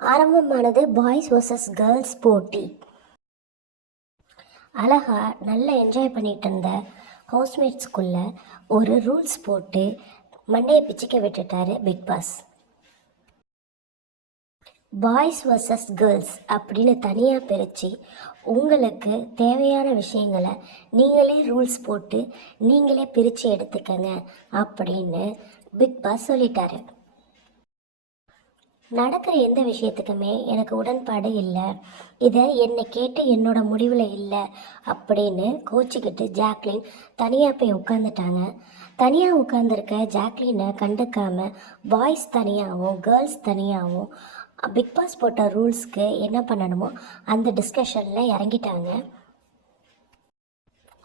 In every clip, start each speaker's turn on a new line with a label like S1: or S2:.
S1: ஆரம்பமானது boys versus girls போட்டி. அழகாக நல்லா என்ஜாய் பண்ணிட்டு இருந்த ஹவுஸ்மேட்ஸ்குள்ள ஒரு ரூல்ஸ் போட்டு மண்டையை பிச்சுக்க விட்டுட்டாரு Bigg Boss boys versus girls அப்படின்னு தனியாக பிரித்து உங்களுக்கு தேவையான விஷயங்களை நீங்களே ரூல்ஸ் போட்டு நீங்களே பிரித்து எடுத்துக்கங்க அப்படின்னு பிக் பாஸ் சொல்லிட்டாரு. நடக்கிற எந்த விஷயத்துக்குமே எனக்கு உடன்பாடு இல்லை. இதை என்னை கேட்டு என்னோட முடிவில் இல்லை அப்படின்னு கோச்சிக்கிட்டு ஜாக்லின் தனியாக போய் உட்காந்துட்டாங்க தனியாக உட்காந்துருக்க ஜாக்லினை கண்டுக்காம பாய்ஸ் தனியாகவும் கேர்ள்ஸ் தனியாகவும் பிக் பாஸ் போட்ட ரூல்ஸ்க்கு என்ன பண்ணணுமோ அந்த டிஸ்கஷனில் இறங்கிட்டாங்க.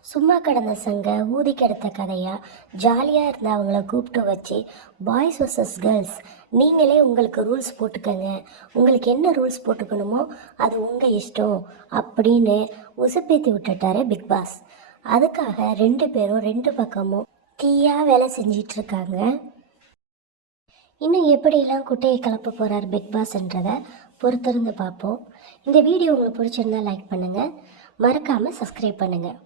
S1: சும்மா கடந்த சங்க ஊதி கெடுத்த கதையாக ஜாலியாக இருந்த அவங்கள கூப்பிட்டு வச்சு பாய்ஸ் வர்சஸ் கேர்ள்ஸ் நீங்களே உங்களுக்கு ரூல்ஸ் போட்டுக்கங்க. உங்களுக்கு என்ன ரூல்ஸ் போட்டுக்கணுமோ அது உங்கள் இஷ்டம் அப்படின்னு உசுப்பேத்தி விட்டுட்டாரு பிக் பாஸ் அதுக்காக ரெண்டு பேரும் ரெண்டு பக்கமும் தீயாக வேலை செஞ்சிட்ருக்காங்க இன்னும் எப்படியெல்லாம் குட்டையை கிளப்ப போகிறார் பிக் பாஸ்ன்றதை பொறுத்திருந்து பார்ப்போம். இந்த வீடியோ உங்களுக்கு பிடிச்சிருந்தா லைக் பண்ணுங்கள் மறக்காமல் சப்ஸ்கிரைப் பண்ணுங்கள்